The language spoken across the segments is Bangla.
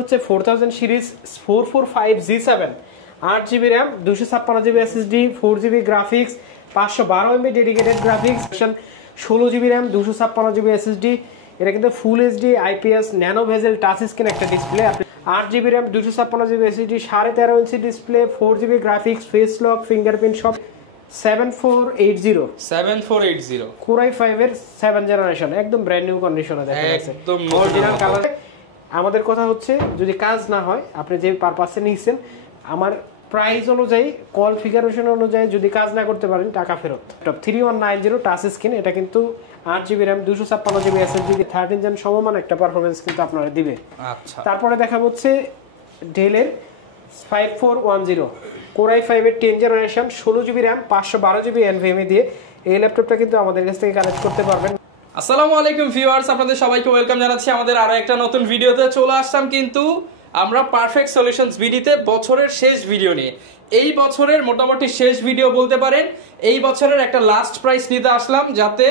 হচ্ছে 4000 series 445G7 8GB RAM 256GB SSD 4GB graphics 512 MB dedicated graphics 16GB RAM 256GB SSD এটা কিন্তু full HD IPS nano bezel touch screen একটা display 8GB RAM 256GB SSD 13.5 inch display 4GB graphics face lock fingerprint সব 7480 Core i5 এর 7 জেনারেশন একদম ব্র্যান্ড নিউ কন্ডিশনে দেখা যাচ্ছে একদম অরিজিনাল কালার। আমাদের কথা হচ্ছে যদি কাজ না হয় আপনি যে পারপাসে নিছেন আমার প্রাইস অনুযায়ী কনফিগারেশন অনুযায়ী যদি কাজ না করতে পারেন টাকা ফেরত। 3190 টাচ স্ক্রিন এটা কিন্তু 8GB RAM 256GB SSD 13 gen সমমান একটা পারফরম্যান্স কিন্তু আপনারা দিবে। আচ্ছা তারপরে দেখা হচ্ছে ডেলের 5410 Core i5 এর 10 generation 16GB RAM 512GB NVMe দিয়ে এই ল্যাপটপটা কিন্তু আমাদের কাছ থেকে কালেক্ট করতে পারবেন। আসসালামু আলাইকুম ভিউয়ার্স, আপনাদের সবাইকে ওয়েলকাম জানাচ্ছি আমাদের আরো একটা নতুন ভিডিওতে। চলে আসলাম কিন্তু আমরা পারফেক্ট সলিউশনস ভিডিওতে বছরের শেষ ভিডিও নিয়ে। এই বছরের মোটামুটি শেষ ভিডিও বলতে পারেন, এই বছরের একটা লাস্ট প্রাইস নিতে আসলাম যাতে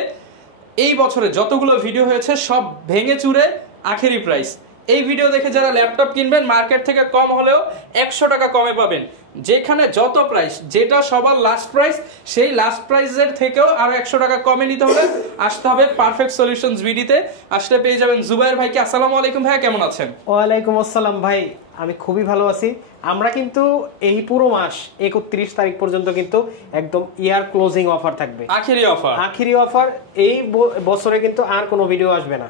এই বছরে যতগুলো ভিডিও হয়েছে সব ভেঙে চুরে আখেরি প্রাইস। এই ভিডিও দেখে যারা ল্যাপটপ কিনবেন মার্কেট থেকে কম হলেও 100 টাকা কমে পাবেন। যেখানে যত প্রাইস যেটা সবার লাস্ট প্রাইস সেই লাস্ট প্রাইসের থেকেও আরো 100 টাকা কমে নিতে হলে আসতে হবে পারফেক্ট সলিউশনস ভিডিওতে। আসলে পেয়ে যাবেন জুবাইর ভাইকে। আসসালামু আলাইকুম ভাই, কেমন আছেন? ওয়ালাইকুম আসসালাম ভাই, আমি খুবই ভালো আছি। আমরা কিন্তু এই পুরো মাস 31 তারিখ পর্যন্ত কিন্তু একদম ইয়ার ক্লোজিং অফার থাকবে, আখেরি অফার। এই বছরে কিন্তু আর কোনো ভিডিও আসবে না,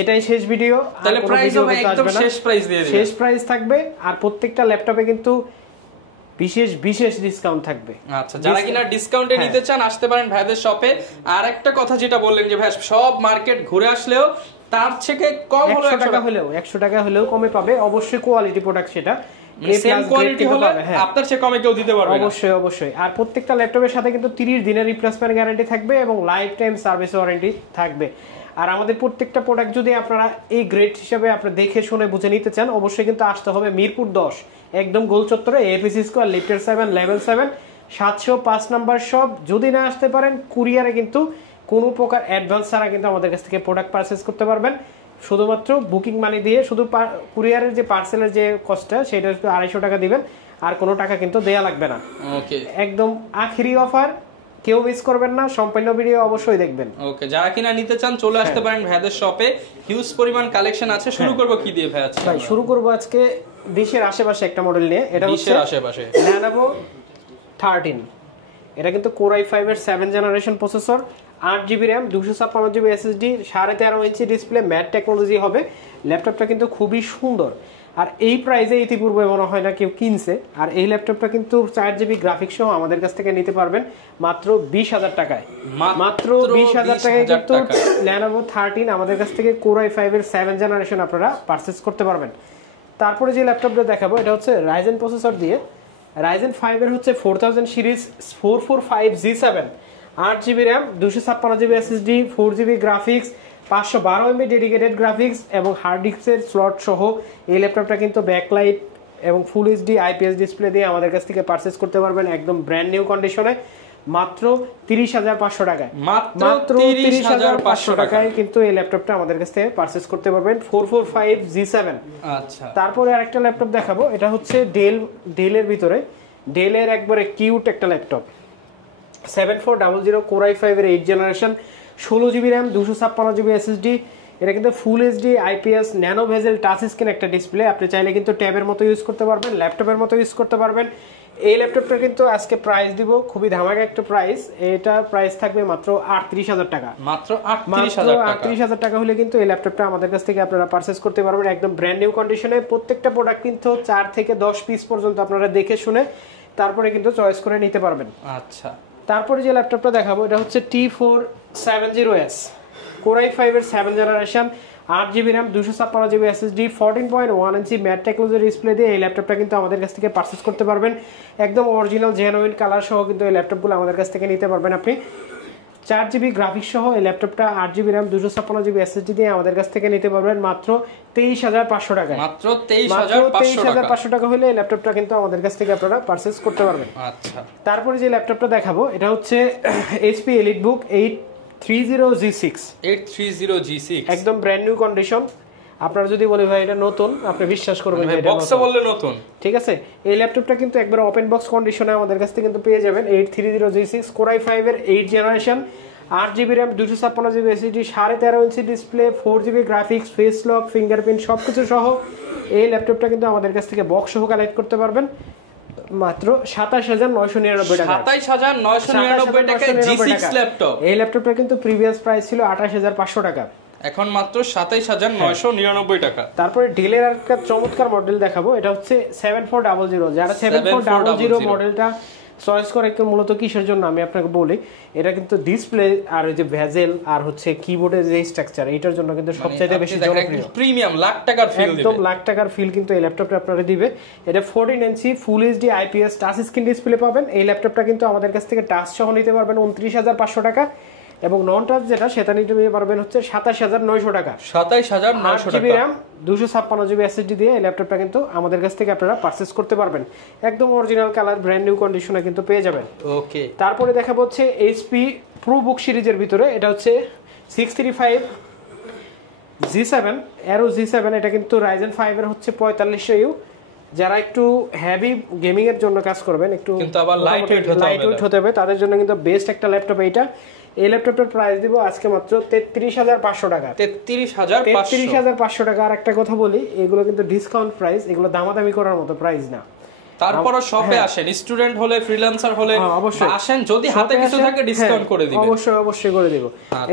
এটাই শেষ ভিডিও। তাহলে প্রাইস হবে একদম শেষ প্রাইস দিয়ে দিবেন, শেষ প্রাইস থাকবে। আর প্রত্যেকটা ল্যাপটপে কিন্তু বিশেষ ডিসকাউন্ট থাকবে। আচ্ছা, যারা কিনা ডিসকাউন্টে নিতে চান আসতে পারেন ভাইদের শপে। আর একটা কথা যেটা বললেন যে ভাই সব মার্কেট ঘুরে আসলেও তার থেকে কম হলো 100 টাকা হলেও কমে পাবে। অবশ্যই কোয়ালিটি প্রোডাক্ট, সেটা সেম কোয়ালিটি হলে আপনার চেয়ে কমে কেউ দিতে পারবে না। অবশ্যই। আর প্রত্যেকটা ল্যাপটপের সাথে কিন্তু 30 দিনের রিপ্লেসমেন্ট গ্যারান্টি থাকবে এবং লাইফ টাইম সার্ভিস ওয়ারেন্টি থাকবে। আর আমাদের প্রত্যেকটা প্রোডাক্ট যদি আপনারা এই গ্রেড হিসেবে আপনি দেখে শুনে বুঝে নিতে চান অবশ্যই কিন্তু আসতে হবে মিরপুর 10 একদম গোল চত্বরে এপিসি স্কয়ার লিফটের 7 লেভেল 7 705 নাম্বার শপ। যদি না আসতে পারেন কুরিয়ারে কিন্তু কোনো প্রকার অ্যাডভান্স ছাড়া কিন্তু আমাদের কাছ থেকে প্রোডাক্ট পারচেজ করতে পারবেন। শুধুমাত্র বুকিং মানি দিয়ে শুধু কুরিয়ারের যে পার্সেলের যে কস্টটা সেটা 250 টাকা দিবেন, আর কোনো টাকা কিন্তু দেয়া লাগবে না। ওকে, একদম আখেরি অফার, কেউ মিস করবেন না, সম্পূর্ণ ভিডিও অবশ্যই দেখবেন। ওকে, যারা কিনা নিতে চান চলে আসতে পারেন ভাইদের শপে, হিউজ পরিমাণ কালেকশন আছে। শুরু করব কি দিয়ে ভাই? আজকে ভাই শুরু করব আজকে 20 এর আশেপাশে একটা মডেল নিয়ে। এটা হচ্ছে 20 এর আশেপাশে Lenovo 13। এটা কিন্তু Core i5 এর 7 generation processor, 8GB RAM 256GB SSD 13.5 inch display, mat technology হবে। ল্যাপটপটা কিন্তু খুবই সুন্দর। আর এই প্রাইসে ইতিপূর্বে মনে হয় না কেউ কিনছে। আর এই ল্যাপটপটা কিন্তু 4GB গ্রাফিক্স সহ আমাদের কাছ থেকে নিতে পারবেন মাত্র 20,000 টাকায়। মাত্র 20,000 টাকায় কিন্তু Lenovo 13 আমাদের কাছ থেকে Core i5 এর 7 জেনারেশন আপনারা পারচেজ করতে পারবেন। তারপরে যে ল্যাপটপটা দেখাবো এটা হচ্ছে Ryzen প্রসেসর দিয়ে, Ryzen 5 এর হচ্ছে 4000 series 445G7 8GB RAM 256GB SSD 4GB graphics 512 MB dedicated graphics এবং হার্ড ডিস্কের স্লট সহ এই ল্যাপটপটা কিন্তু ব্যাকলাইট এবং ফুল এইচডি আইপিএস ডিসপ্লে দিয়ে আমাদের কাছ থেকে পারচেজ করতে পারবেন একদম ব্র্যান্ড নিউ কন্ডিশনে মাত্র 30,500 টাকায়। মাত্র 30,500 টাকায় কিন্তু এই ল্যাপটপটা আমাদের কাছ থেকে পারচেজ করতে পারবেন 445G7। আচ্ছা, তারপরে আরেকটা ল্যাপটপ দেখাবো। এটা হচ্ছে ডেলের ভিতরে ডেলের একবারে কিউট একটা ল্যাপটপ 7400 Core i5 এর 8 generation 16GB RAM 256GB SSD। এটা কিন্তু full HD IPS nano bezel touch screen একটা ডিসপ্লে। আপনি চাইলে কিন্তু ট্যাবের মতো ইউজ করতে পারবেন, ল্যাপটপের মতো ইউজ করতে পারবেন। এই ল্যাপটপটা কিন্তু আজকে প্রাইস দিব খুবই ধামাকা একটা প্রাইস। এটা প্রাইস থাকবে মাত্র 38,000 টাকা। মাত্র 38,000 টাকা হলে কিন্তু এই ল্যাপটপটা আমাদের কাছ থেকে আপনারা পারচেজ করতে পারবেন একদম ব্র্যান্ড নিউ কন্ডিশনে। প্রত্যেকটা প্রোডাক্ট কিন্তু 4 থেকে 10 পিস পর্যন্ত আপনারা দেখে শুনে তারপরে কিন্তু চয়েস করে নিতে পারবেন। আচ্ছা, তারপরে যে ল্যাপটপটা দেখাবো এটা হচ্ছে T470S Core i5 এর 7 generation 8GB RAM 256GB SSD 14.1 ইঞ্চি ম্যাট টেকনোলজি ডিসপ্লে দিয়ে এই ল্যাপটপটা কিন্তু আমাদের কাছ থেকে পারচেজ করতে পারবেন একদম অরিজিনাল জেনুইন কালার সহ কিন্তু এই ল্যাপটপগুলো আমাদের কাছ থেকে নিতে পারবেন আপনি। 4GB গ্রাফিক্স সহ এই ল্যাপটপটা 8GB RAM 256GB SSD দিয়ে আমাদের কাছ থেকে নিতে পারবেন মাত্র 23,500 টাকায়। মাত্র 23,500 টাকা হলে এই ল্যাপটপটা কিন্তু আমাদের কাছ থেকে আপনারা পারচেজ করতে পারবেন। আচ্ছা, তারপরে যে ল্যাপটপটা দেখাবো এটা হচ্ছে HP EliteBook 830G6 একদম ব্র্যান্ড নিউ কন্ডিশন আপনারা যদি বলি ভাই এটা নতুন, আপনি বিশ্বাস করবেন যে এটা বক্সে বললে নতুন। ঠিক আছে, এই ল্যাপটপটা কিন্তু একবার ওপেন বক্স কন্ডিশনে আমাদের কাছ থেকে কিন্তু পেয়ে যাবেন। 830G6 Core i5 এর 8 generation, 8GB RAM, 256GB SSD, 13.5 inch display, 4GB graphics, face lock, fingerprint সবকিছু সহ এই ল্যাপটপটা কিন্তু আমাদের কাছ থেকে বক্স সহ কালেক্ট করতে পারবেন মাত্র 27,999 টাকা। 27,999 টাকায় G6 ল্যাপটপ। এই ল্যাপটপটা কিন্তু প্রিভিয়াস প্রাইস ছিল 28,500 টাকা, এখন মাত্র 27,999 টাকা। তারপরে ডেলের একটা চমৎকার মডেল দেখাবো, এটা হচ্ছে 7400। যারা 7400 মডেলটা চয়েস করে মূলত কিসের জন্য আমি আপনাকে বলি, এটা কিন্তু ডিসপ্লে আর ওই যে ভেজেল আর হচ্ছে কিবোর্ডের যে স্ট্রাকচার, এটার জন্য কিন্তু সবচেয়ে বেশি জনপ্রিয়। প্রিমিয়াম লাখ টাকার ফিল দিবে, একদম লাখ টাকার ফিল কিন্তু এই ল্যাপটপটা আপনারা দিবে। এটা 14 inch full HD IPS touch screen display পাবেন। এই ল্যাপটপটা কিন্তু আমাদের কাছ থেকে টাচ সহ নিতে পারবেন 29,500 টাকা, এবং নন টাচ যেটা সেটা নিতে পারবেন হচ্ছে 27,900 টাকা। 27,900 টাকা। জিবি RAM 256GB SSD দিয়ে এই ল্যাপটপটা কিন্তু আমাদের কাছ থেকে আপনারা পারচেজ করতে পারবেন। একদম অরিজিনাল কালার, ব্র্যান্ড নিউ কন্ডিশনে কিন্তু পেয়ে যাবেন। ওকে, তারপরে দেখাবো হচ্ছে এইচপি প্রোবুক সিরিজের ভিতরে, এটা হচ্ছে 635G7 Aero G7। এটা কিন্তু Ryzen 5 এর হচ্ছে 4500U। যারা একটু হেভি গেমিং এর জন্য কাজ করবেন, একটু কিন্তু আবার লাইট ওয়েট হতে হবে, তাদের জন্য কিন্তু বেস্ট একটা ল্যাপটপ এইটা। এই ল্যাপটপটার প্রাইস দিব আজকে মাত্র 33,500 টাকা। 33,500 টাকা। আর একটা কথা বলি, এগুলো কিন্তু ডিসকাউন্ট প্রাইস, এগুলো দামাদামি করার মতো প্রাইস না। তারপরও শপে আসেন, স্টুডেন্ট হলে, ফ্রিল্যান্সার হলে আসেন, যদি হাতে কিছু থাকে ডিসকাউন্ট করে দিবেন। অবশ্যই করে দিব।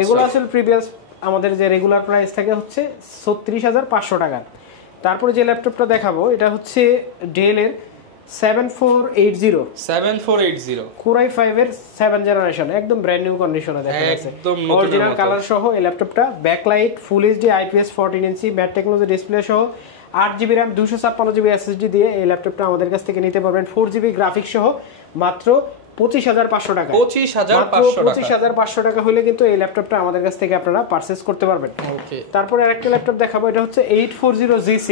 এগুলো আসলে প্রিভিয়াস আমাদের যে রেগুলার প্রাইস থাকে হচ্ছে 36,500 টাকা। তারপরে যে ল্যাপটপটা দেখাবো এটা হচ্ছে ডেল এর 7480 Core i5 এর 7 জেনারেশন, একদম ব্র্যান্ড নিউ কন্ডিশনে দেখা যাচ্ছে, অরিজিনাল কালার সহ এই ল্যাপটপটা। ব্যাকলাইট, ফুল এইচডি আইপিএস 14 ইঞ্চি ম্যাট টেকনোলজি ডিসপ্লে সহ, 8GB RAM 256GB SSD দিয়ে এই ল্যাপটপটা আমাদের কাছ থেকে নিতে পারবেন 4GB গ্রাফিক্স সহ মাত্র 25,500 টাকা। 25,500 টাকা হলে কিন্তু এই ল্যাপটপটা আমাদের কাছ থেকে আপনারা পারচেজ করতে পারবেন। ওকে, তারপরে আরেকটা ল্যাপটপ দেখাবো, এটা হচ্ছে 840G6।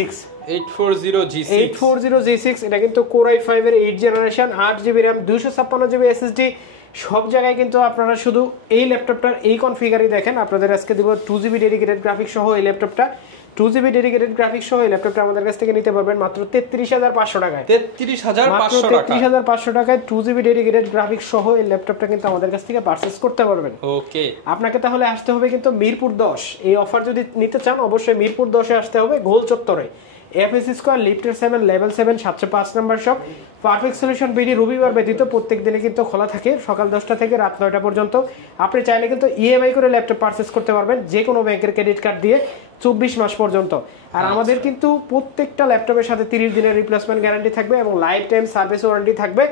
এটা কিন্তু Core i5 এর 8 generation, 8GB RAM 256GB SSD। সব জায়গায় কিন্তু আপনারা শুধু এই ল্যাপটপটার এই কনফিগারই দেখেন। আপনাদের আজকে দিব 2GB ডেডিকেটেড গ্রাফিক্স সহ এই ল্যাপটপটা। 2GB ডেডিকেটেড গ্রাফিক্স সহ এই ল্যাপটপটা আমাদের কাছ থেকে নিতে পারবেন মাত্র 33,500 টাকায়। 33,500 টাকায় 2GB ডেডিকেটেড গ্রাফিক্স সহ এই ল্যাপটপটা কিন্তু আমাদের কাছ থেকে পারচেজ করতে পারবেন। ওকে, আপনাকে তাহলে আসতে হবে কিন্তু মিরপুর 10। এই অফার যদি নিতে চান অবশ্যই মিরপুর 10-এ আসতে হবে, গোল চত্বরে, এফএস স্কয়ার, লিফটের 7, লেভেল 7, 705 নম্বর শপ। পারফেক্ট সলিউশন বিডি রবিবার ব্যতীত প্রত্যেক দিনে কিন্তু খোলা থাকে সকাল 10টা থেকে রাত 9টা পর্যন্ত। আপনি চাইলে কিন্তু ইএমআই করে ল্যাপটপ পারচেজ করতে পারবেন যে কোনো ব্যাংকের ক্রেডিট কার্ড দিয়ে 24 মাস পর্যন্ত। আর আমাদের কিন্তু প্রত্যেকটা ল্যাপটপের সাথে 30 দিনের রিপ্লেসমেন্ট গ্যারান্টি থাকবে এবং লাইফ টাইম সার্ভিস ওয়ারেন্টি থাকবে।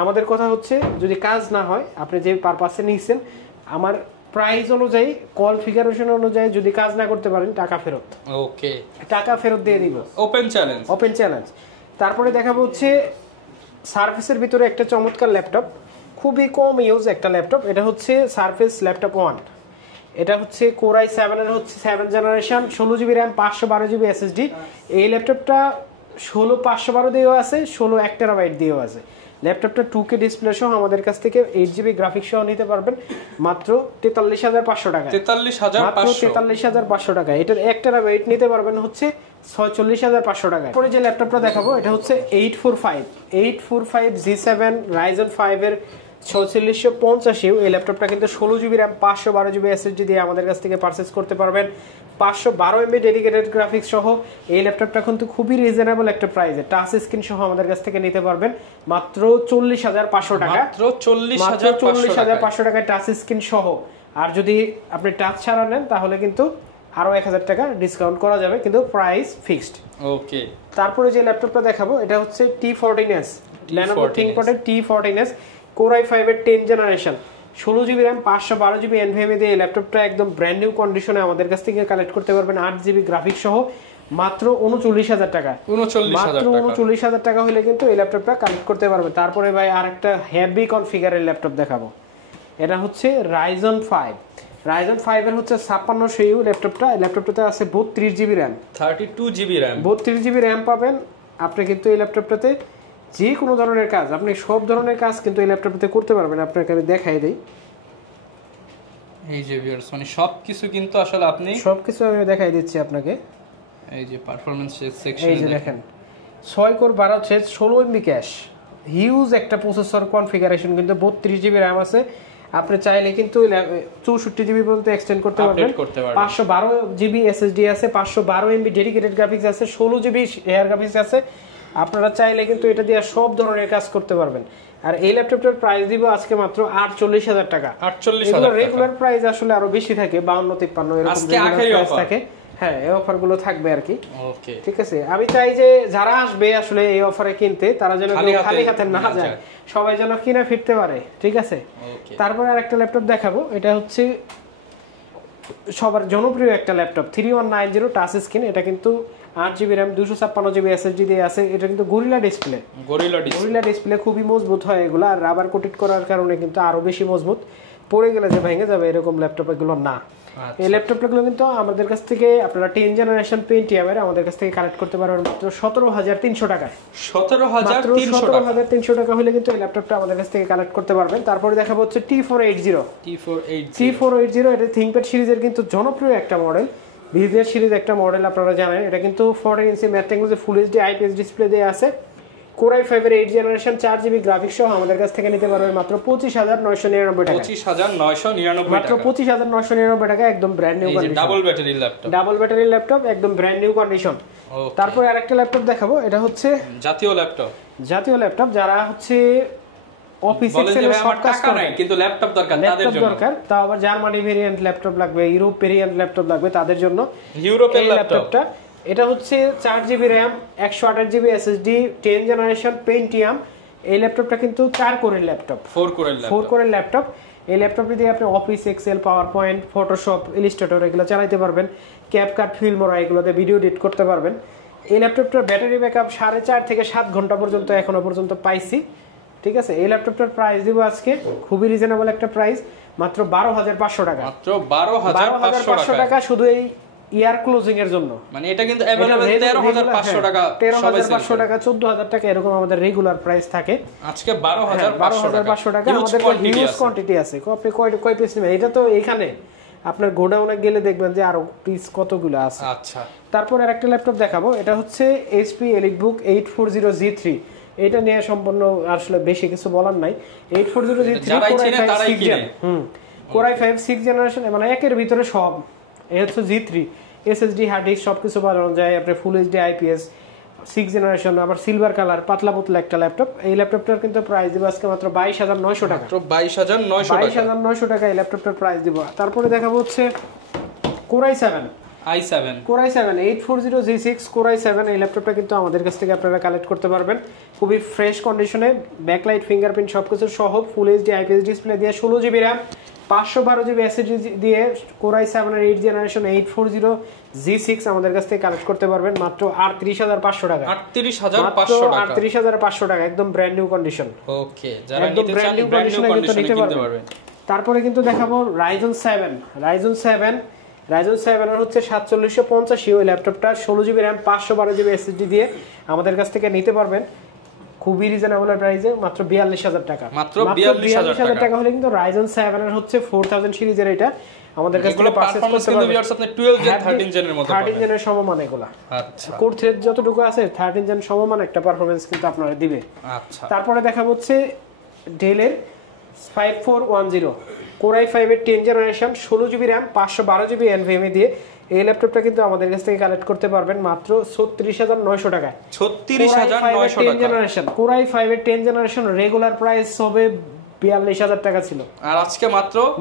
আমাদের কথা হচ্ছে যদি কাজ না হয়, আপনি যে পারপাসে নিয়েছেন, আমার প্রাইস অনুযায়ী, কনফিগারেশন অনুযায়ী যদি কাজ না করতে পারেন টাকা ফেরত। ওকে, টাকা ফেরত দিয়ে দিব, ওপেন চ্যালেঞ্জ। তারপরে দেখাবো হচ্ছে সারফেসের ভিতরে একটা চমৎকার ল্যাপটপ, খুবই কম ইউজ একটা ল্যাপটপ। এটা হচ্ছে সারফেস ল্যাপটপ 1। এটা হচ্ছে Core i7 এর হচ্ছে 7 generation, 16GB RAM 512GB SSD। এই ল্যাপটপটা 16/512 দিয়েও আছে, 16 1TB দিয়েও আছে। ল্যাপটপটা 2K ডিসপ্লে সহ আমাদের কাছ থেকে 8GB গ্রাফিক্স সহ নিতে পারবেন মাত্র 43,500 টাকা। 43,500 টাকা। এটার 1TB নিতে পারবেন হচ্ছে 46,500 টাকা। পরে যে ল্যাপটপটা দেখাবো এটা হচ্ছে 845 G7 Ryzen 5 এর 4650। এই ল্যাপটপটা কিন্তু 16GB RAM 512GB SSD দিয়ে আমাদের কাছ থেকে পারচেজ করতে পারবেন 512MB ডেডিকেটেড গ্রাফিক্স সহ। এই ল্যাপটপটা কিন্তু খুবই রিজনেবল একটা প্রাইসে টাচ স্ক্রিন সহ আমাদের কাছ থেকে নিতে পারবেন মাত্র 40,500 টাকা। মাত্র 40,500 টাকায় টাচ স্ক্রিন সহ। আর যদি আপনি টাচ ছাড়া নেন তাহলে কিন্তু আরো 1000 টাকা ডিসকাউন্ট করা যাবে, কিন্তু প্রাইস ফিক্সড। ওকে, তারপরে যে ল্যাপটপটা দেখাবো এটা হচ্ছে T14s, Lenovo ThinkPad T14s Core i5 এর 10 generation, 16GB RAM 512GB NVMe দিয়ে এই ল্যাপটপটা একদম ব্র্যান্ড নিউ কন্ডিশনে আমাদের কাছ থেকে কালেক্ট করতে পারবেন 8GB গ্রাফিক্স সহ মাত্র 39,000 টাকা। 39,000 টাকা হলে কিন্তু এই ল্যাপটপটা কালেক্ট করতে পারবে। তারপরে ভাই আরেকটা হেভি কনফিগারের ল্যাপটপ দেখাবো, এটা হচ্ছে Ryzen 5 এর হচ্ছে 5600U ল্যাপটপটা। এই ল্যাপটপটাতে আছে 32GB RAM, 32GB RAM, 32GB RAM পাবেন। আপনি কিন্তু এই ল্যাপটপটাতে যে কোনো ধরনের কাজ, আপনি সব ধরনের কাজ কিন্তু এই ল্যাপটপটাতে করতে পারবেন। আপনাকে আমি দেখাই দেই, এই যে ভিউয়ার্স, মানে সবকিছু কিন্তু আসলে আপনি সবকিছু আমি দেখাই দিচ্ছি আপনাকে। এই যে পারফরম্যান্স এই সেকশনে যে দেখেন 6 core 12 thread 16 MB cash, huge একটা প্রসেসর কনফিগারেশন, কিন্তু 32 জিবি র্যাম আছে। আপনি চাইলে কিন্তু 64 জিবি পর্যন্ত এক্সটেন্ড করতে পারবেন। 512 জিবি এসএসডি আছে, 512 এমবি ডেডিকেটেড গ্রাফিক্স আছে, 16 জিবি এয়ার গ্রাফিক্স আছে। আপনারা চাইলে কিন্তু এটা দিয়ে সব ধরনের কাজ করতে পারবেন। আর এই ল্যাপটপটার প্রাইস দিব আজকে মাত্র 48,000 টাকা। 48,000 টাকা। রেগুলার প্রাইস আসলে আরো বেশি থাকে, 52-53 এরকম প্রাইস থাকে। হ্যাঁ, এই অফার গুলো থাকবে আর কি। ওকে, ঠিক আছে। আমি চাই যে যারা আসবে আসলে এই অফারে কিনতে, তারা যেন খালি হাতে না যায়, সবাই যেন কিনে ফিরতে পারে। ঠিক আছে। তারপরে আরেকটা ল্যাপটপ দেখাবো, এটা হচ্ছে সবার জনপ্রিয় একটা ল্যাপটপ 3190 টাচ স্ক্রিন। এটা কিন্তু 8GB RAM 256 GB SSD দিয়ে আছে। এটা কিন্তু গরিলা ডিসপ্লে, গরিলা ডিসপ্লে খুবই মজবুত হয় এগুলো, আর রাবার কোটেড করার কারণে কিন্তু আরো বেশি মজবুত। পড়ে গেলে যে ভেঙে যাবে এরকম ল্যাপটপ এগুলো না। এই ল্যাপটপগুলো কিন্তু আমাদের কাছ থেকে আপনারা 10 জেনারেশন পেন্টিয়াম এর আমাদের কাছ থেকে কালেক্ট করতে পারবেন মাত্র 17,300 টাকায়। 17,300 টাকা হলে কিন্তু এই ল্যাপটপটা আমাদের কাছ থেকে কালেক্ট করতে পারবেন। তারপরে দেখাবো হচ্ছে T480। এটা থিংকপ্যাড সিরিজের কিন্তু জনপ্রিয় একটা মডেল, ভিভিয়ার সিরিজ একটা মডেল, আপনারা জানেন। এটা কিন্তু 14 ইঞ্চি ম্যাট টেকনোলজি ফুল এইচডি আইপিএস ডিসপ্লে দিয়ে আছে। Core i5 এর 8 জেনারেশন 4GB গ্রাফিক্স সহ আমাদের কাছ থেকে নিতে পারবেন মাত্র 25,999 টাকা। 25,999 মাত্র 25,999 টাকা, একদম brand new condition. Double battery laptop, একদম ব্র্যান্ড নিউ কন্ডিশন। তারপরে আরেকটা ল্যাপটপ দেখাবো, এটা হচ্ছে জাতীয় ল্যাপটপ। যারা হচ্ছে অফিস এক্সেলে সব কাজ করে কিন্তু ল্যাপটপ দরকার, তাদের জন্য দরকার, তাও আবার জার্মানি ভেরিয়েন্ট ল্যাপটপ লাগবে, ইউরোপ ভেরিয়েন্ট ল্যাপটপ লাগবে, তাদের জন্য ইউরোপের ল্যাপটপটা। এটা হচ্ছে 4GB RAM 128GB SSD 10 generation Pentium. এই ল্যাপটপটা কিন্তু 4 কোরের ল্যাপটপ, 4 কোরের ল্যাপটপ। এই ল্যাপটপটি দিয়ে আপনি office excel, PowerPoint, Photoshop, Illustrator এগুলো চালাতে পারবেন। ক্যাপকাট, ফিল্মোরা এগুলোতে ভিডিও এডিট করতে পারবেন। এই ল্যাপটপটার ব্যাটারি ব্যাকআপ 4.5 থেকে 7 ঘন্টা পর্যন্ত এখনো পর্যন্ত পাইছি। ঠিক আছে। এই ল্যাপটপটার প্রাইস দিব আজকে খুবই রিজনেবল একটা প্রাইস, মাত্র 12,500 টাকা। মাত্র 12,500 টাকা শুধু এই ইয়ার ক্লোজিং এর জন্য। মানে এটা কিন্তু अवेलेबल 13,500 টাকা, 13,500 টাকা, 14,000 টাকা এরকম আমাদের রেগুলার প্রাইস থাকে। আজকে 12,500 টাকা। আমাদের হিউজ কোয়ান্টিটি আছে। আপনি কয় পিস নেবেন? এটা তো এখানে আপনার গোডাউনে গেলে দেখবেন যে আরো পিস কতগুলো আছে। আচ্ছা। তারপর আরেকটা ল্যাপটপ দেখাবো, এটা হচ্ছে HP EliteBook 840G3। এটা নিয়ে সম্পূর্ণ আসলে বেশি কিছু বলার নাই। 840G3 Core i5 6 জেনারেশন, মানে একের ভিতরে সব। এই হচ্ছে G3 SSD হার্ড ডিস্ক সবকিছু পাওয়া যায়। আপনি ফুল এইচডি আইপিএস 6 জেনারেশন, আবার সিলভার কালার, পাতলা পাতলা একটা ল্যাপটপ। এই ল্যাপটপটার কিন্তু প্রাইস দিব আজকে মাত্র 22,900 টাকা। মাত্র 22,900 টাকা এই ল্যাপটপটার প্রাইস দিব। তারপরে দেখাবো হচ্ছে Core i7 840G6 Core i7। এই ল্যাপটপটা কিন্তু আমাদের কাছ থেকে আপনারা কালেক্ট করতে পারবেন খুবই ফ্রেশ কন্ডিশনে, ব্যাকলাইট, ফিঙ্গারপ্রিন্ট সবকিছু সহ, ফুল এইচডি আইপিএস ডিসপ্লে দিয়ে, 16GB RAM 512GB SSD দিয়ে Core i7 এর 8 জেনারেশন 840G6 আমাদের কাছ থেকে কালেক্ট করতে পারবেন মাত্র 38,500 টাকা। 38,500 টাকা, একদম ব্র্যান্ড নিউ কন্ডিশন। ওকে, যারা নিতে চান ব্র্যান্ড নিউ কন্ডিশনে কিনতে পারবেন। তারপরে কিন্তু দেখাবো Ryzen 7 এর হচ্ছে 4750 ওই ল্যাপটপটা 16GB RAM 512GB SSD দিয়ে আমাদের কাছ থেকে নিতে পারবেন খুবই রিজনেবল প্রাইসে মাত্র 42,000 টাকা। মাত্র 42,000 টাকা হলে কিন্তু Ryzen 7 এর হচ্ছে 4000 সিরিজের এটা আমাদের কাছ থেকে পারচেজ করতে পারবেন। ভিউয়ার্স আপনি 12 জেন 13 জেনের মতো পাবেন, 13 জেনের সমমান এগুলা। আচ্ছা, কোর থ্রেড যতটুকু আছে 13 জেন সমমান একটা পারফরম্যান্স কিন্তু আপনারা দিবে। আচ্ছা। তারপরে দেখাবো হচ্ছে Dell এর 5410 Core i5 এর 10 generation 16GB RAM 512GB NVMe দিয়ে এই ল্যাপটপটা কিন্তু আমাদের কাছ থেকে কালেক্ট করতে পারবেন মাত্র 36,900 টাকায়। 36,900 টাকা জেনারেশন Core i5 এর 10 জেনারেশন রেগুলার প্রাইস হবে 42,000 টাকা ছিল, আর আজকে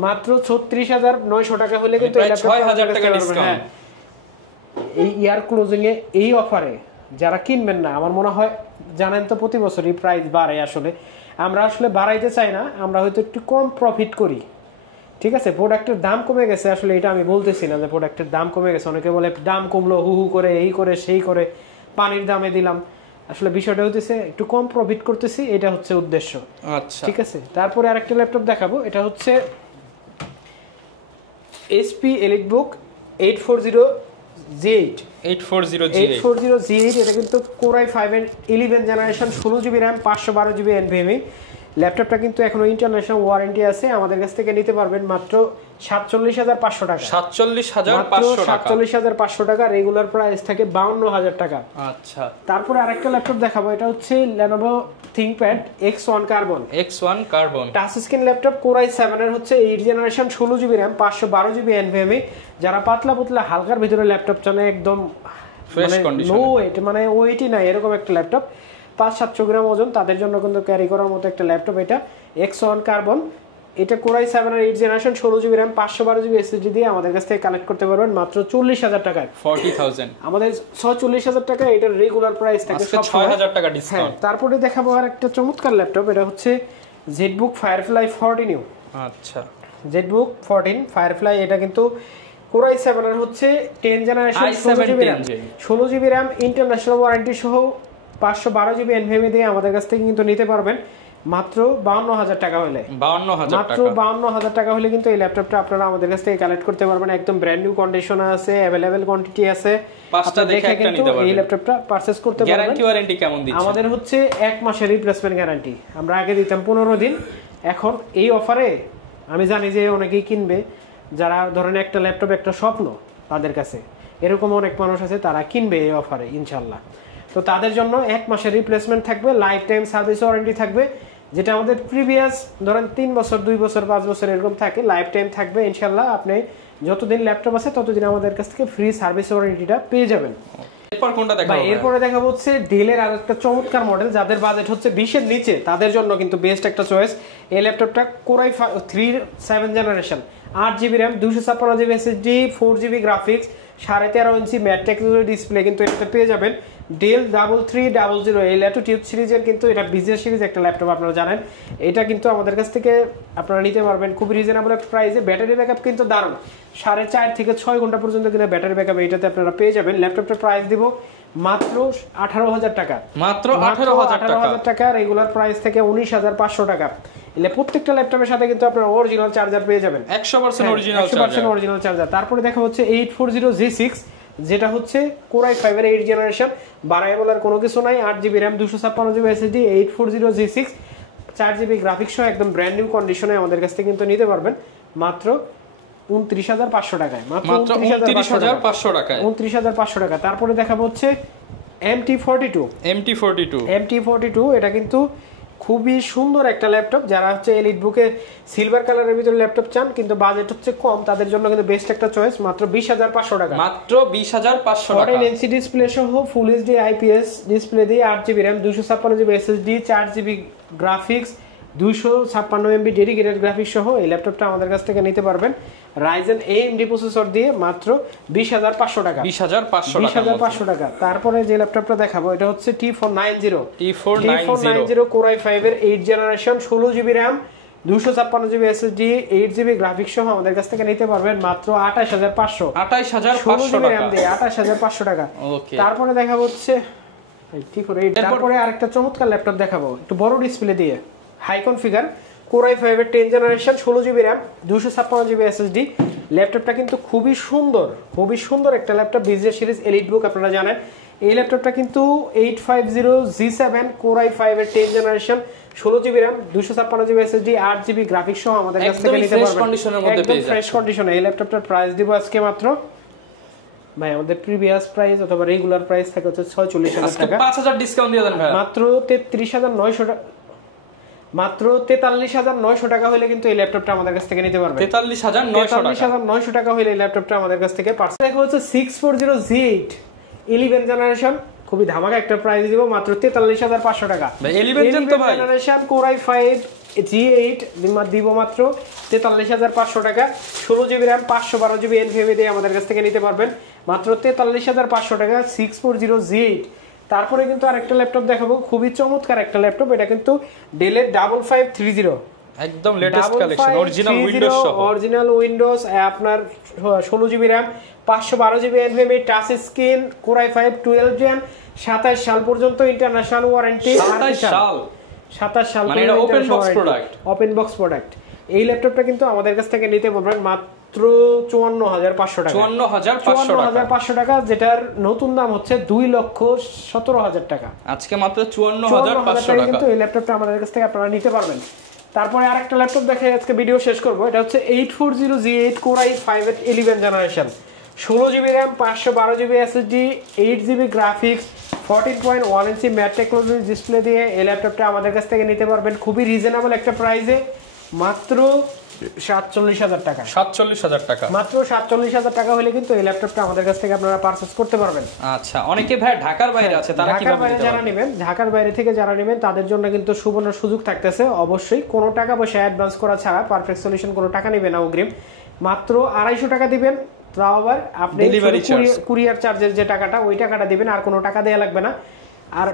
মাত্র 36,900 টাকা হলে কিন্তু এই ল্যাপটপটা 6,000 টাকা ডিসকাউন্ট। এই ইয়ার ক্লোজিং এ এই অফারে যারা কিনবেন না, আমার মনে হয় জানেন তো প্রতি বছরই প্রাইস বাড়ে। আসলে আমরা আসলে বাড়াইতে চাই না, আমরা হয়তো একটু কম প্রফিট করি। ঠিক আছে, প্রোডাক্টের দাম কমে গেছে, আসলে এটা আমি বলতেছি না যে প্রোডাক্টের দাম কমে গেছে। অনেকে বলে দাম কমলো, হু হু করে, এই করে সেই করে, পানির দামে দিলাম। আসলে বিষয়টা হচ্ছে একটু কম প্রফিট করতেছি, এটা হচ্ছে উদ্দেশ্য। আচ্ছা, ঠিক আছে। তারপরে আরেকটা ল্যাপটপ দেখাবো, এটা হচ্ছে HP EliteBook 840G8। এটা কিন্তু Core i5 এর 11 generation 16GB RAM 512GB NVMe। ল্যাপটপটা কিন্তু এখনো ইন্টারন্যাশনাল ওয়ারেন্টি আছে, আমাদের কাছ থেকে নিতে পারবেন মাত্র 47,500 টাকা। 47,500 টাকা। রেগুলার প্রাইস থাকে 52,000 টাকা। আচ্ছা, তারপরে আরেকটা ল্যাপটপ দেখাবো, এটা হচ্ছে Lenovo ThinkPad X1 Carbon। Touch screen laptop, Core i7 এর হচ্ছে 8 generation, 16GB RAM, 512GB NVMe। যারা পাতলা পাতলা হালকার ভিতরে ল্যাপটপ চান, একদম লো ওয়েট, মানে ওয়েটই নাই এরকম একটা ল্যাপটপ, 500-700 গ্রাম ওজন, তাদের জন্য কিন্তু ক্যারি করার মতো একটা ল্যাপটপ এটা X1 Carbon। এটা Core i7 এর 8 generation, 16GB RAM, 512GB SSD দিয়ে আমাদের কাছ থেকে কালেক্ট করতে পারবেন মাত্র 40,000 টাকায়। 40,000 আমাদের 46,000 টাকা এটার রেগুলার প্রাইস থাকে, 6,000 টাকা ডিসকাউন্ট। তারপরে দেখাবো আর একটা চমৎকার ল্যাপটপ, এটা হচ্ছে ZBook Firefly 40 নিউ। আচ্ছা, ZBook 14 Firefly, এটা কিন্তু Core i7 এর হচ্ছে 10 generation, 16GB RAM, international warranty সহ 512GB NVMe দিয়ে আমাদের কাছ থেকে কিন্তু নিতে পারবেন মাত্র 52,000 টাকা হলে। 52,000 টাকা হলে কিন্তু এই ল্যাপটপটা আপনারা আমাদের কাছ থেকে কালেক্ট করতে পারবেন। একদম ব্র্যান্ড নিউ কন্ডিশন আছে, अवेलेबल কোয়ান্টিটি আছে, পাঁচটা দেখে একটা নিতে পারবেন। এই ল্যাপটপটা পারচেজ করতে পারবেন। গ্যারান্টি ওয়ারেন্টি কেমন দিচ্ছেন? আমাদের হচ্ছে 1 মাসের রিপ্লেসমেন্ট গ্যারান্টি, আমরা আগে দিতাম 15 দিন। এখন এই অফারে আমি জানি যে অনেকেই কিনবে, যারা ধরেন একটা ল্যাপটপ একটা স্বপ্ন তাদের কাছে, এরকম অনেক মানুষ আছে তারা কিনবে এই অফারে ইনশাআল্লাহ। তো তাদের জন্য 1 মাসের রিপ্লেসমেন্ট থাকবে, লাইফ টাইম সার্ভিস ওয়ারেন্টি থাকবে, যেটা আমাদের প্রিভিয়াস ধরেন 3 বছর, 2 বছর, 5 বছর এরকম থাকে, লাইফ টাইম থাকবে ইনশাআল্লাহ। আপনি যতদিন ল্যাপটপ আছে ততদিন আমাদের কাছ থেকে ফ্রি সার্ভিস ওয়ারেন্টিটা পেয়ে যাবেন। এরপর কোনটা দেখাবো? এরপরে দেখাবো হচ্ছে ডেলের আর একটা চমৎকার মডেল, যাদের বাজেট হচ্ছে 20 এর নিচে, তাদের জন্য কিন্তু বেস্ট একটা চয়েস এই ল্যাপটপটা। Core i3 7 generation, 8GB RAM, 256GB SSD, 4GB graphics, 13.5 ইঞ্চি ম্যাট টেক্সচার ডিসপ্লে কিন্তু এটাতে পেয়ে যাবেন। ডেল 3300, এই ল্যাটিটিউড সিরিজের কিন্তু এটা বিজনেস সিরিজ একটা ল্যাপটপ, আপনারা জানেন। এটা কিন্তু আমাদের কাছ থেকে আপনারা নিতে পারবেন খুব রিজনেবল একটা প্রাইসে। ব্যাটারি ব্যাকআপ কিন্তু দারুণ, 4.5 থেকে 6 ঘন্টা পর্যন্ত কিন্তু ব্যাটারি ব্যাকআপ এইটাতে আপনারা পেয়ে যাবেন। ল্যাপটপটার প্রাইস দিব মাত্র 18,000 টাকা। মাত্র 18,000 টাকা। রেগুলার প্রাইস থেকে 19,500 টাকা। এলে প্রত্যেকটা ল্যাপটপের সাথে কিন্তু আপনারা অরিজিনাল চার্জার পেয়ে যাবেন, 100% অরিজিনাল চার্জার। তারপরে দেখা হচ্ছে 840G6, যেটা হচ্ছে Core i5 এর 8 জেনারেশন, বাড়ায় বলার কোনো কিছু নাই, 8GB RAM, 256GB SSD, 840G6, 4GB graphics সহ একদম ব্র্যান্ড নিউ কন্ডিশনে আমাদের কাছ থেকে কিন্তু নিতে পারবেন মাত্র 29,500 টাকায়। মাত্র 29,500 টাকায়। 29,500 টাকা। তারপরে দেখাবো হচ্ছে MT42, এটা কিন্তু খুবই সুন্দর একটা ল্যাপটপ। যারা হচ্ছে এলিটবুকে সিলভার কালারের ভিতরে ল্যাপটপ চান কিন্তু বাজেট হচ্ছে কম, তাদের জন্য কিন্তু বেস্ট একটা চয়েস, মাত্র 20,500 টাকা। মাত্র 20,500 টাকা। 14 ইঞ্চি ডিসপ্লে সহ ফুল এইচডি IPS ডিসপ্লে দিয়ে, 8GB RAM, 256GB SSD, 4GB graphics, 256MB dedicated graphics সহ এই ল্যাপটপটা আমাদের কাছ থেকে নিতে পারবেন Ryzen AMD প্রসেসর দিয়ে মাত্র 20,500 টাকা। 20,500 টাকা। তারপরে যে ল্যাপটপটা দেখাবো এটা হচ্ছে T490 Core i5 এর 8 generation, 16GB RAM, 256GB SSD, 8GB graphics সহ আমাদের কাছ থেকে নিতে পারবেন মাত্র 28,500 টাকা। 28,500 টাকা। তারপরে দেখাবো হচ্ছে T480। তারপরে আরেকটা চমৎকার ল্যাপটপ দেখাবো, একটু বড় ডিসপ্লে দিয়ে, হাই কনফিগার, Core i5 এর 10 generation, 16GB RAM, 256GB SSD। ল্যাপটপটা কিন্তু খুবই সুন্দর একটা ল্যাপটপ, বিজনেস সিরিজ এলিটবুক, আপনারা জানেন। এই ল্যাপটপটা কিন্তু 850G7 Core i5 এর 10 generation, 16GB RAM, 256GB SSD, 8GB graphics সহ আমাদের কাছ থেকে নিতে পারবেন একদম ফ্রেশ কন্ডিশনে। এই ল্যাপটপটার প্রাইস দিব আজকে মাত্র, ভাই আমাদের প্রিভিয়াস প্রাইস অথবা রেগুলার প্রাইস থাকে হচ্ছে 46,000 টাকা, 5,000 ডিসকাউন্ট দিয়ে দেন ভাই, মাত্র 33,900 টাকা। মাত্র 43,900 টাকা হলে কিন্তু এই ল্যাপটপটা আমাদের কাছ থেকে নিতে পারবেন। 43,900 টাকা হলে এই ল্যাপটপটা আমাদের কাছ থেকে পারচেজ। দেখা হচ্ছে 640Z8 11 জেনারেশন, খুবই ধামাকা একটা প্রাইস দিব মাত্র 43,500 টাকা। 11 জেনারেশন Core i5 G8 দিব মাত্র 43,500 টাকা। 16GB RAM, 512GB NVMe দিয়ে আমাদের কাছ থেকে নিতে পারবেন মাত্র 43,500 টাকা। 640Z8। তারপরে কিন্তু আরেকটা ল্যাপটপ দেখাবো, খুবই চমৎকার একটা ল্যাপটপ, এটা কিন্তু ডেলের 5530, একদম লেটেস্ট কালেকশন, অরিজিনাল উইন্ডোজ, আপনার 16GB RAM, 512GB NVMe, touch screen, Core i5 12 Gen, 27 সাল পর্যন্ত ইন্টারন্যাশনাল ওয়ারেন্টি। 27 সাল মানে এটা ওপেন বক্স প্রোডাক্ট। এই ল্যাপটপটা কিন্তু আমাদের কাছ থেকে নিতে পারবেন মাত্র মাত্র 54,500 টাকা। 54,500 টাকা, যেটার নতুন দাম হচ্ছে 2,17,000 টাকা। আজকে মাত্র 54,500 টাকা কিন্তু এই ল্যাপটপটা আমাদের কাছ থেকে আপনারা নিতে পারবেন। তারপরে আরেকটা ল্যাপটপ দেখে আজকে ভিডিও শেষ করব। এটা হচ্ছে 840G8 Core i5 11 generation, 16GB RAM, 512GB SSD, 8GB graphics, 14.1 ইঞ্চি ম্যাট টেকনোলজি ডিসপ্লে দিয়ে এই ল্যাপটপটা আমাদের কাছ থেকে নিতে পারবেন খুবই রিজনেবল একটা প্রাইসে, মাত্র 47,000 টাকা। 47,000 টাকা, মাত্র 47,000 টাকা হলে কিন্তু এই ল্যাপটপটা আমাদের কাছ থেকে আপনারা পারচেজ করতে পারবেন। আচ্ছা, অনেকে ভাই ঢাকার বাইরে আছে, তারা কিভাবে নিতে পারবেন? ঢাকার বাইরে থেকে যারা নেবেন তাদের জন্য কিন্তু সুবর্ণ সুযোগ থাকতেছে। অবশ্যই কোনো টাকা পয়সা অ্যাডভান্স করা ছাড়া পারফেক্ট সলিউশন কোনো টাকা নেবে না অগ্রিম, মাত্র 250 টাকা দিবেন। তাও আবার আপনি কুরিয়ার চার্জের যে টাকাটা, ওই টাকাটা দিবেন, আর কোনো টাকা দেওয়া লাগবে না। আর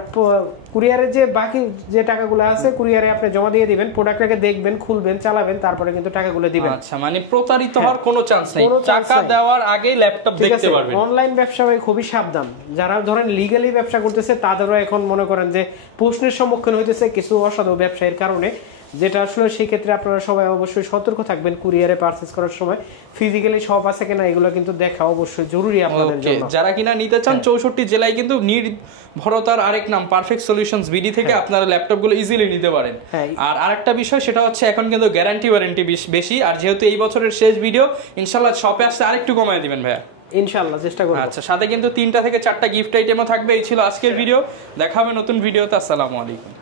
কুরিয়ারের যে বাকি যে টাকাগুলো আছে কুরিয়ারে আপনি জমা দিয়ে দিবেন, প্রোডাক্টটাকে দেখবেন, খুলবেন, চালাবেন, তারপরে কিন্তু টাকাগুলো দিবেন। আচ্ছা, মানে প্রতারিত হওয়ার কোনো চান্স নেই, টাকা দেওয়ার আগেই ল্যাপটপ দেখতে পারবেন। অনলাইন ব্যবসা ভাই খুবই সাবধান, যারা ধরেন লিগ্যালি ব্যবসা করতেছে তাদেরও এখন মনে করেন যে প্রশ্নের সম্মুখীন হইতেছে কিছু অসাধু ব্যবসায়ীর কারণে, যেটা আসলে সেই ক্ষেত্রে আপনারা সবাই অবশ্যই সতর্ক থাকবেন। কুরিয়ারে পারচেজ করার সময় ফিজিক্যালি শপ আছে কিনা এগুলো কিন্তু দেখা অবশ্যই জরুরি আপনাদের জন্য। যারা কিনা নিতে চান 64 জেলায় কিন্তু নির্ভরতার আরেক নাম পারফেক্ট সলিউশনস বিডি থেকে আপনারা ল্যাপটপগুলো ইজিলি নিতে পারেন। আর আরেকটা বিষয় সেটা হচ্ছে এখন কিন্তু গ্যারান্টি ওয়ারেন্টি বেশি, আর যেহেতু এই বছরের শেষ ভিডিও, ইনশাআল্লাহ শপে আসতে আরেকটু কমায় দিবেন ভাইয়া, ইনশাআল্লাহ চেষ্টা করব। আচ্ছা, সাথে কিন্তু 3টা থেকে 4টা গিফট আইটেমও থাকবে। এই ছিল আজকের ভিডিও, দেখা হবে নতুন ভিডিওতে। আসসালামু আলাইকুম।